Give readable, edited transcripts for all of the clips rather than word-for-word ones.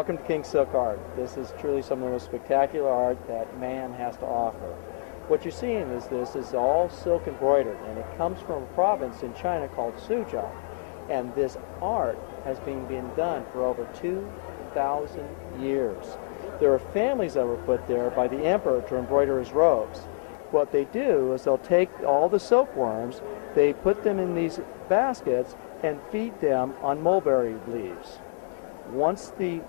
Welcome to King Silk Art. This is truly some of the most spectacular art that man has to offer. What you're seeing is this is all silk embroidered, and it comes from a province in China called Suzhou. And this art has been being done for over 2,000 years. There are families that were put there by the emperor to embroider his robes. What they do is they'll take all the silkworms, they put them in these baskets and feed them on mulberry leaves. Once the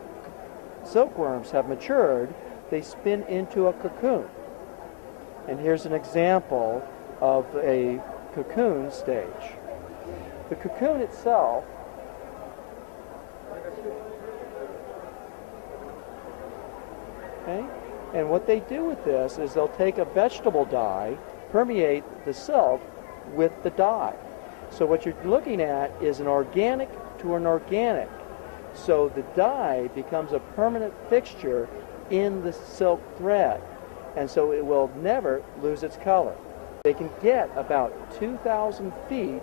silkworms have matured, they spin into a cocoon. And here's an example of a cocoon stage. The cocoon itself and what they do with this is they'll take a vegetable dye, permeate the silk with the dye. So what you're looking at is an organic to an organic. So the dye becomes a permanent fixture in the silk thread, and so it will never lose its color. They can get about 2,000 feet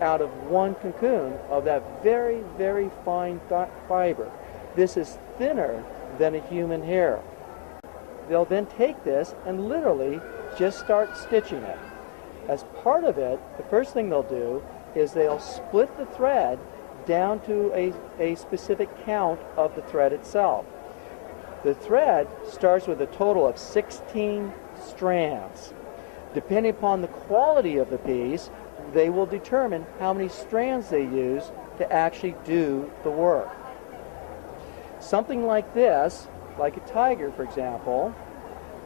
out of one cocoon of that very, very fine fiber. This is thinner than a human hair. They'll then take this and literally just start stitching it. As part of it, the first thing they'll do is they'll split the thread down to a specific count of the thread itself. The thread starts with a total of 16 strands. Depending upon the quality of the piece, they will determine how many strands they use to actually do the work. Something like this, like a tiger for example,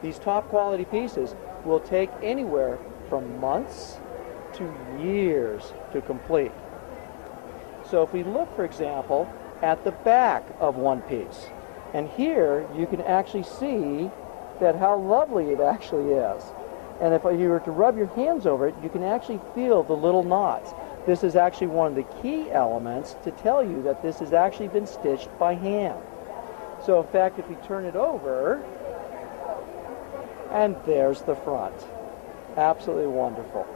these top quality pieces will take anywhere from months to years to complete. So if we look, for example, at the back of one piece, and here you can actually see that how lovely it actually is. And if you were to rub your hands over it, you can actually feel the little knots. This is actually one of the key elements to tell you that this has actually been stitched by hand. So in fact, if we turn it over, and there's the front. Absolutely wonderful.